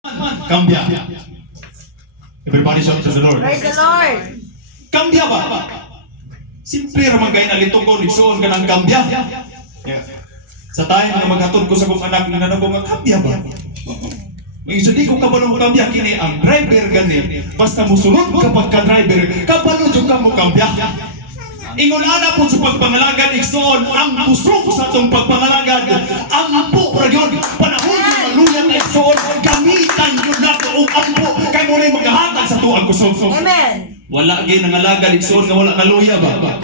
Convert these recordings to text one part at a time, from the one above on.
Cambia. Everybody shout to the Lord. Praise the Lord. Cambia ba? Simple raman kayo na litong ko, nigsuon ka ng cambia. Yeah. Sa time na maghatod ko sa kong anak na nabong nga cambia ba? May isudi ko kabalong cambia, kini ang driver gani. Basta musulod kapag ka-driver, kabalo dyan ka mo cambia. Ingon ana po sa pagpangalagad, igsoon, ang pusok sa itong pagpangalagad, ang ampo, ragyon, panahon yung maluyan na igsoon, gamitan yun na ang ampo, kaya mo na yung maghahatag sa tuwag kusog. Amen. Wala gay nangalagad, igsoon, nga wala naluya ba?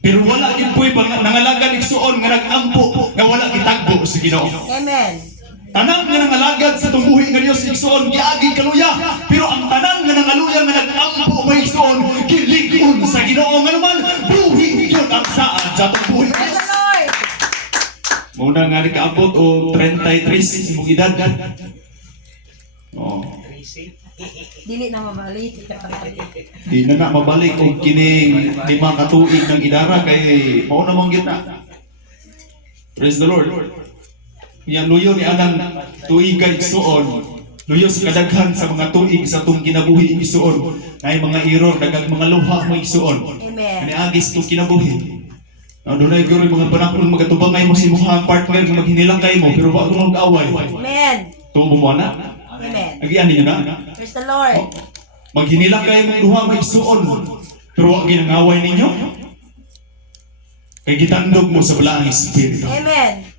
Pero wala gid po'y nangalagad, igsoon, nga nag-ampo, nga wala gitagbo sa Ginoo. Amen. Tanang nga nangalagad sa itong buhi nga Diyos, igsoon, giaging kaluya. Pero ang tanang nga nangaluya nga nag-ampo may igsoon, gilingon sa Ginoo. Nga naman, buhi yun ang saan sa itong buhi. Praise the Lord. Muna nga nakaabot o 33 mong edad. Oh. Dili na mabalik. Di na nga mabalik o kining 5 katuig ng idara kay mauna mong gitna. Praise the Lord. Yang luyo ni anang tuig kay igsuon, luyo sa kadaghan sa mga tuig sa itong kinabuhi igsuon, na mga error, dagang mga luha mo igsuon. Amen. Kaniagis itong kinabuhi. Doon ay guro mga panahon magatubangay mo si mukhang partner na maghinilang kayo mo, pero wag mo mag-away. Amen. Tubo mo na. Amen. Agian ninyo na. Praise the Lord. Maghinilang kayo mong duha mo igsuon, pero wag ginangaway ninyo. Kay gitandog mo sa balaang espiritu. Amen.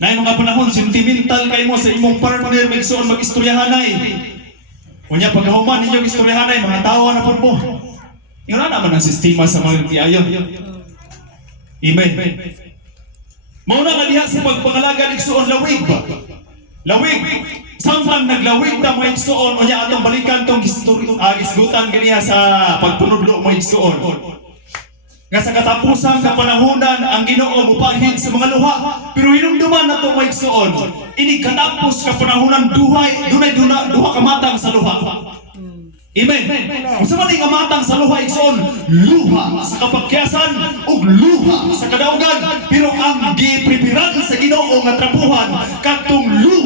Na yung mga panahon, sentimental kayo mo sa imong partner, magsuon, mag-istoryahanay. Kunya, pagkahuman ninyo istoryahanay, mga tao na po mo. Yun na naman ang sistema sa mga tiyayon. Amen. Mauna nga diha sa pagpangalaga, igsuon, lawig ba? Lawig. Samtang naglawig na mo igsuon, o niya atong balikan tong isgutan ganiya sa pagpunudlo mo igsuon. Nga sa katapusan sa panahonan ang Ginoo mupahid sa mga luha, pero hinumduman na ito may igsuon. Ini katapos ka panahonan dunay duha kamatang sa luha. Amen. Kung sa maling kamatang sa luha igsuon, luha sa kapagyasan ug luha sa kadaugan, pero ang gipreparan sa Ginoo nga trabuhan katong luha